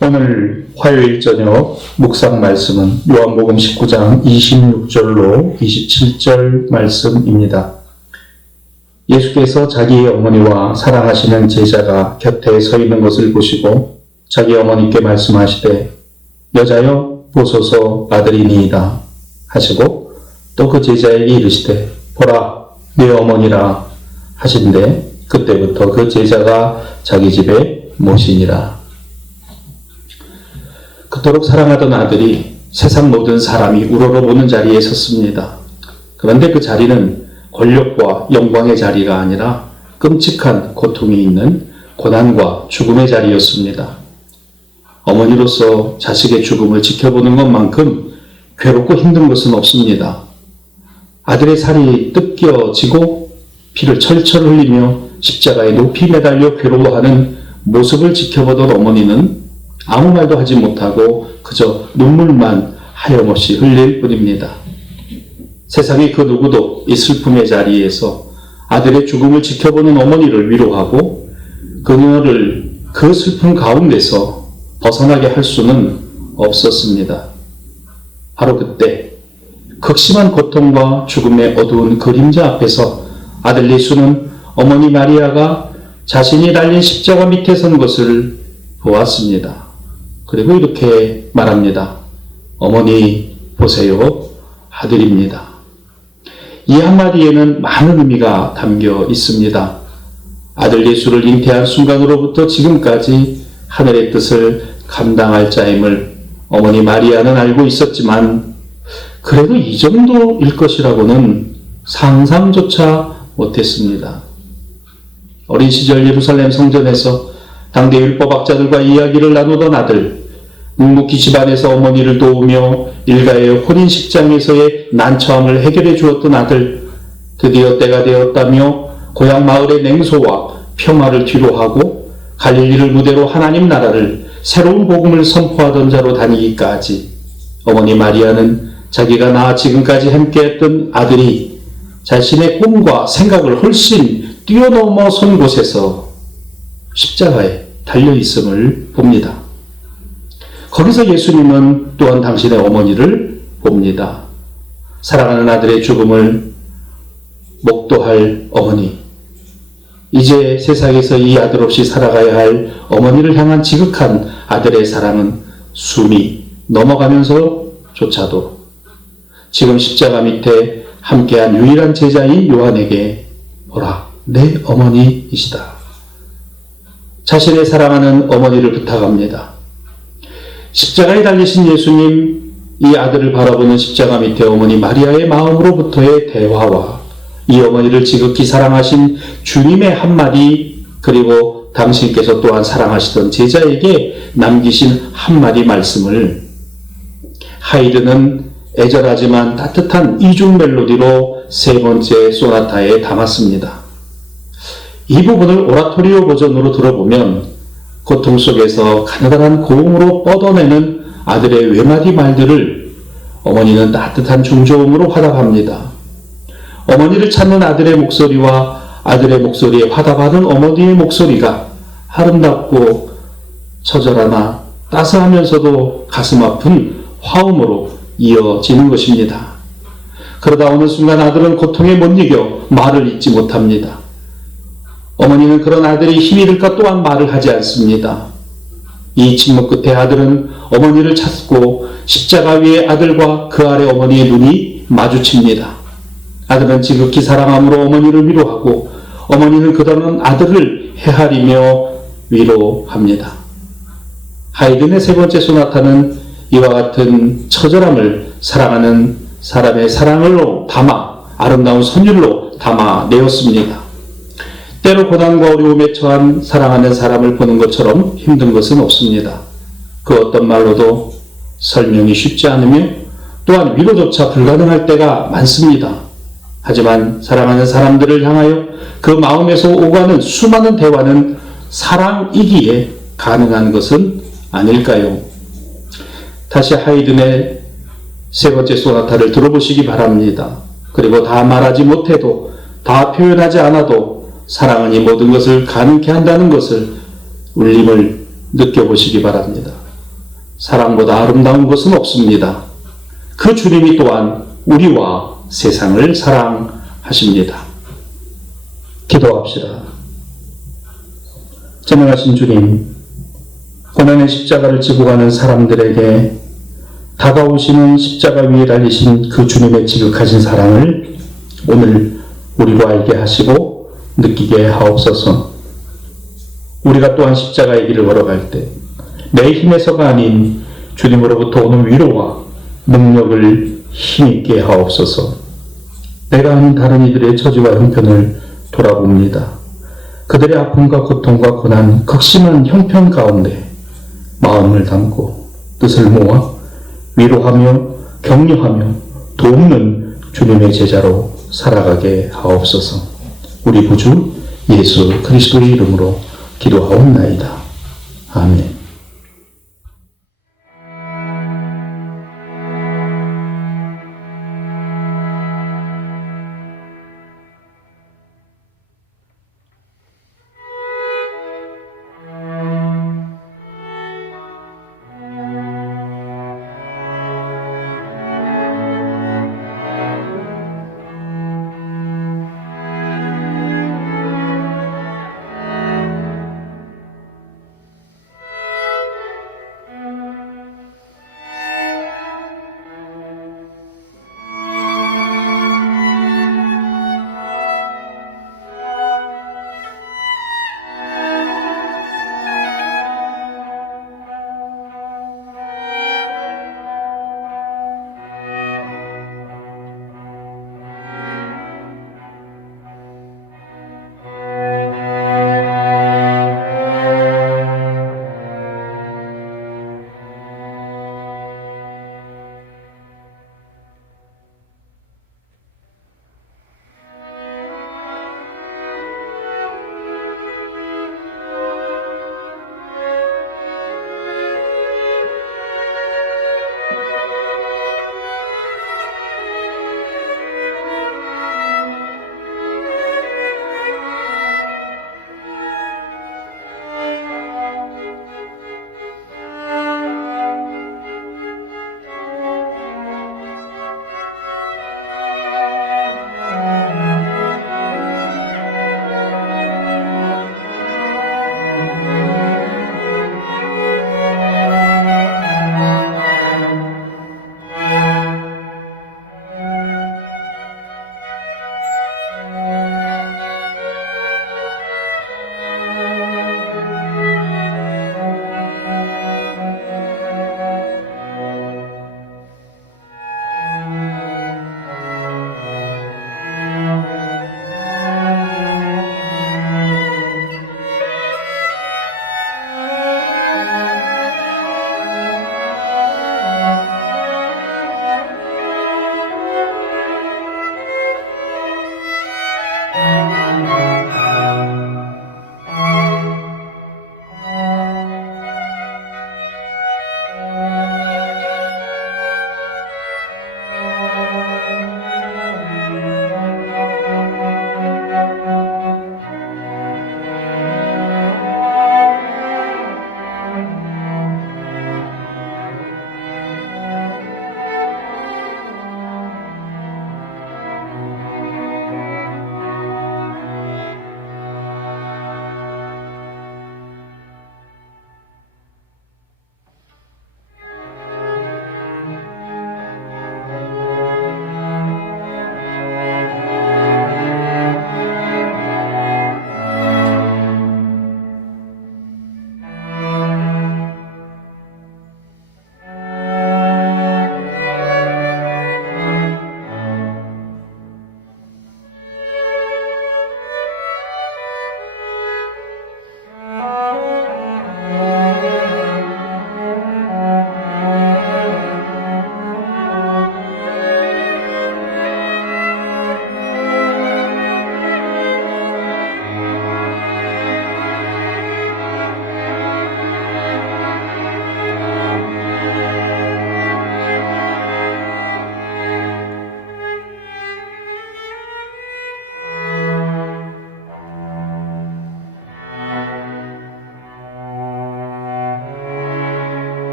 오늘 화요일 저녁 묵상 말씀은 요한복음 19장 26절로 27절 말씀입니다. 예수께서 자기의 어머니와 사랑하시는 제자가 곁에 서 있는 것을 보시고 자기 어머니께 말씀하시되 여자여 보소서 아들이니이다 하시고 또 그 제자에게 이르시되 보라 내 어머니라 하신대 그때부터 그 제자가 자기 집에 모시니라. 그토록 사랑하던 아들이 세상 모든 사람이 우러러보는 자리에 섰습니다. 그런데 그 자리는 권력과 영광의 자리가 아니라 끔찍한 고통이 있는 고난과 죽음의 자리였습니다. 어머니로서 자식의 죽음을 지켜보는 것만큼 괴롭고 힘든 것은 없습니다. 아들의 살이 뜯겨지고 피를 철철 흘리며 십자가에 높이 매달려 괴로워하는 모습을 지켜보던 어머니는 아무 말도 하지 못하고 그저 눈물만 하염없이 흘릴 뿐입니다. 세상의 그 누구도 이 슬픔의 자리에서 아들의 죽음을 지켜보는 어머니를 위로하고 그녀를 그 슬픔 가운데서 벗어나게 할 수는 없었습니다. 바로 그때 극심한 고통과 죽음의 어두운 그림자 앞에서 아들 예수는 어머니 마리아가 자신이 달린 십자가 밑에 선 것을 보았습니다. 그리고 이렇게 말합니다. 어머니 보세요. 아들입니다. 이 한마디에는 많은 의미가 담겨 있습니다. 아들 예수를 잉태한 순간으로부터 지금까지 하늘의 뜻을 감당할 자임을 어머니 마리아는 알고 있었지만 그래도 이 정도일 것이라고는 상상조차 못했습니다. 어린 시절 예루살렘 성전에서 당대 율법학자들과 이야기를 나누던 아들, 묵묵히 집안에서 어머니를 도우며 일가의 혼인식장에서의 난처함을 해결해 주었던 아들, 드디어 때가 되었다며 고향 마을의 냉소와 평화를 뒤로하고 갈릴리를 무대로 하나님 나라를 새로운 복음을 선포하던 자로 다니기까지 어머니 마리아는 자기가 낳아 지금까지 함께했던 아들이 자신의 꿈과 생각을 훨씬 뛰어넘어선 곳에서 십자가에 달려있음을 봅니다. 거기서 예수님은 또한 당신의 어머니를 봅니다. 사랑하는 아들의 죽음을 목도할 어머니, 이제 세상에서 이 아들 없이 살아가야 할 어머니를 향한 지극한 아들의 사랑은 숨이 넘어가면서조차도 지금 십자가 밑에 함께한 유일한 제자인 요한에게 보라, 내 어머니이시다. 자신의 사랑하는 어머니를 부탁합니다. 십자가에 달리신 예수님, 이 아들을 바라보는 십자가 밑에 어머니 마리아의 마음으로부터의 대화와 이 어머니를 지극히 사랑하신 주님의 한마디, 그리고 당신께서 또한 사랑하시던 제자에게 남기신 한마디 말씀을 하이든은 애절하지만 따뜻한 이중 멜로디로 세 번째 소나타에 담았습니다. 이 부분을 오라토리오 버전으로 들어보면 고통 속에서 가느다란 고음으로 뻗어내는 아들의 외마디 말들을 어머니는 따뜻한 중저음으로 화답합니다. 어머니를 찾는 아들의 목소리와 아들의 목소리에 화답하는 어머니의 목소리가 아름답고 처절하나 따스하면서도 가슴 아픈 화음으로 이어지는 것입니다. 그러다 어느 순간 아들은 고통에 못 이겨 말을 잇지 못합니다. 어머니는 그런 아들이 힘이 들까 또한 말을 하지 않습니다. 이 침묵 끝에 아들은 어머니를 찾고 십자가 위에 아들과 그 아래 어머니의 눈이 마주칩니다. 아들은 지극히 사랑함으로 어머니를 위로하고 어머니는 그다음 아들을 헤아리며 위로합니다. 하이든의 세 번째 소나타는 이와 같은 처절함을 사랑하는 사람의 사랑으로 담아 아름다운 선율로 담아내었습니다. 때로 고난과 어려움에 처한 사랑하는 사람을 보는 것처럼 힘든 것은 없습니다. 그 어떤 말로도 설명이 쉽지 않으며 또한 위로조차 불가능할 때가 많습니다. 하지만 사랑하는 사람들을 향하여 그 마음에서 오가는 수많은 대화는 사랑이기에 가능한 것은 아닐까요? 다시 하이든의 세 번째 소나타를 들어보시기 바랍니다. 그리고 다 말하지 못해도 다 표현하지 않아도 사랑은 이 모든 것을 가능케 한다는 것을 울림을 느껴보시기 바랍니다. 사랑보다 아름다운 것은 없습니다. 그 주님이 또한 우리와 세상을 사랑하십니다. 기도합시다. 전능하신 주님, 고난의 십자가를 지고 가는 사람들에게 다가오시는 십자가 위에 달리신 그 주님의 지극하신 사랑을 오늘 우리로 알게 하시고 느끼게 하옵소서. 우리가 또한 십자가의 길을 걸어갈 때 내 힘에서가 아닌 주님으로부터 오는 위로와 능력을 힘있게 하옵소서. 내가 아닌 다른 이들의 처지와 형편을 돌아봅니다. 그들의 아픔과 고통과 고난, 극심한 형편 가운데 마음을 담고 뜻을 모아 위로하며 격려하며 돕는 주님의 제자로 살아가게 하옵소서. 우리 구주 예수 그리스도의 이름으로 기도하옵나이다. 아멘.